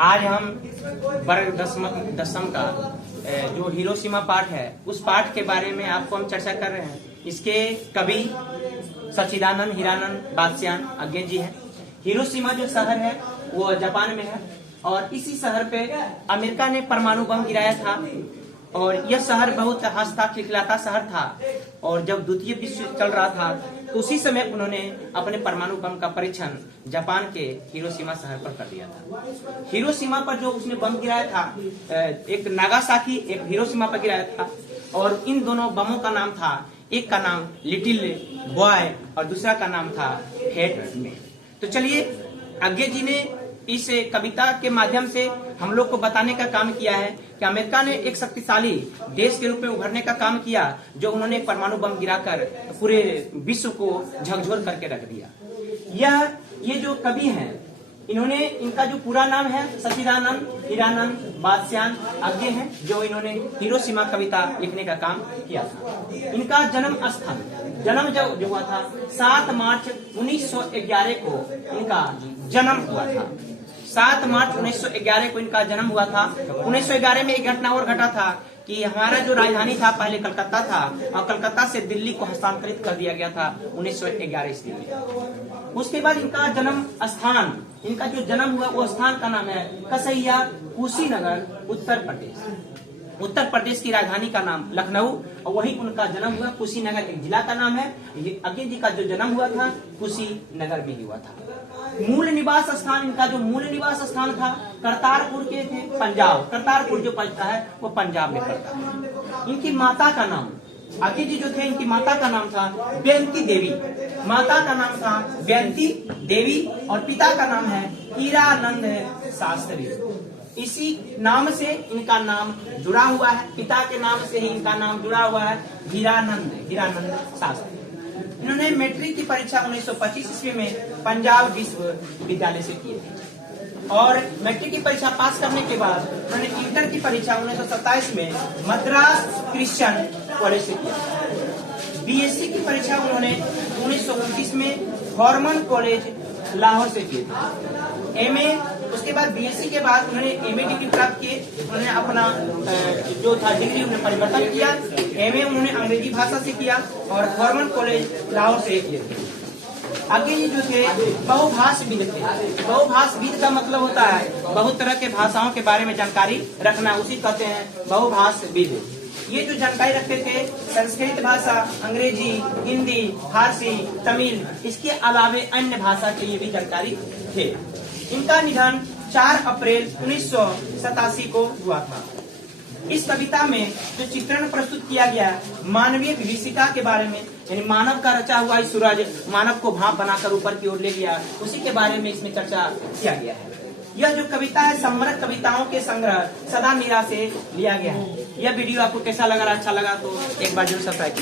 आज हम वर्ग दसम का जो हिरोशिमा पाठ है उस पाठ के बारे में आपको हम चर्चा कर रहे हैं। इसके कवि सच्चिदानंद हीरानंद बादशाह अज्ञे जी हैं। हिरोशिमा जो शहर है वो जापान में है और इसी शहर पे अमेरिका ने परमाणु बम गिराया था और यह शहर बहुत हंसता खिलखिलाता शहर था। और जब द्वितीय विश्व युद्ध चल रहा था तो उसी समय उन्होंने अपने परमाणु बम का परीक्षण जापान के हिरोशिमा शहर पर कर दिया था। हिरोशिमा पर जो उसने बम गिराया था, एक नागासाकी एक हिरोशिमा पर गिराया था और इन दोनों बमों का नाम था, एक का नाम लिटिल बॉय और दूसरा का नाम था हेट में। तो चलिए, अज्ञे जी ने इस कविता के माध्यम से हम लोग को बताने का काम किया है कि अमेरिका ने एक शक्तिशाली देश के रूप में उभरने का काम किया, जो उन्होंने परमाणु बम गिराकर पूरे विश्व को झकझोर करके रख दिया। ये जो कवि हैं, इन्होंने, इनका जो पूरा नाम है सच्चिदानंद हीरानंद बादशाह अज्ञे हैं, जो इन्होंने हिरोशिमा कविता लिखने का काम किया था। इनका जन्म जो हुआ था 7 मार्च 1911 को इनका जन्म हुआ था। 7 मार्च 1911 को इनका जन्म हुआ था। 1911 में एक घटना और घटा था कि हमारा जो राजधानी था पहले कलकत्ता था और कलकत्ता से दिल्ली को हस्तांतरित कर दिया गया था 1911 ईस्वी में। उसके बाद इनका जन्म स्थान, इनका जो जन्म हुआ वो स्थान का नाम है कसैया, कुशीनगर, उत्तर प्रदेश। उत्तर प्रदेश की राजधानी का नाम लखनऊ और वहीं उनका जन्म हुआ। कुशीनगर एक जिला का नाम है। अज्ञे जी का जो जन्म हुआ था कुशीनगर में ही हुआ था। मूल निवास स्थान, इनका जो मूल निवास स्थान था करतारपुर के थे, पंजाब। करतारपुर जो पड़ता है वो पंजाब में पड़ता है। इनकी माता का नाम, अज्ञे जी जो थे इनकी माता का नाम था बेंती देवी। माता का नाम था बेंती देवी और पिता का नाम है हीरानंद शास्त्री। इसी नाम से इनका नाम जुड़ा हुआ है, पिता के नाम से ही इनका नाम जुड़ा हुआ है हीरानंद शास्त्री। इन्होंने मैट्रिक की परीक्षा 1925 ईस्वी में पंजाब विश्वविद्यालय से की थी और मैट्रिक की परीक्षा पास करने के बाद उन्होंने इंटर की परीक्षा 1927 में मद्रास क्रिश्चियन कॉलेज से किया। बीएससी की परीक्षा उन्होंने 1929 में फॉर्मन कॉलेज लाहौर से किए थे। एमए, उसके बाद बीएससी के बाद उन्होंने एमए डिग्री प्राप्त किए। उन्होंने अपना जो था डिग्री उन्होंने परिवर्तन किया। एमए उन्होंने अंग्रेजी भाषा से किया और फॉर्मन कॉलेज लाहौर से किए थे। आगे ये जो थे बहुभाषाविद थे। बहुभाषाविद का मतलब होता है बहुत तरह के भाषाओं के बारे में जानकारी रखना, उसी कहते हैं बहुभाषाविद। ये जो जानकारी रखते थे संस्कृत भाषा, अंग्रेजी, हिंदी, फारसी, तमिल, इसके अलावे अन्य भाषा के लिए भी जानकारी थे। इनका निधन 4 अप्रैल 1987 को हुआ था। इस कविता में जो चित्रण प्रस्तुत किया गया मानवीय विभीषिका के बारे में, यानी मानव का रचा हुआ सूरज मानव को भाप बनाकर ऊपर की ओर ले गया, उसी के बारे में इसमें चर्चा किया गया है। यह जो कविता है समृद्ध कविताओं के संग्रह सदा मीरा से लिया गया है। यह वीडियो आपको कैसा लगा, अच्छा लगा तो एक बार जरूर सब्सक्राइब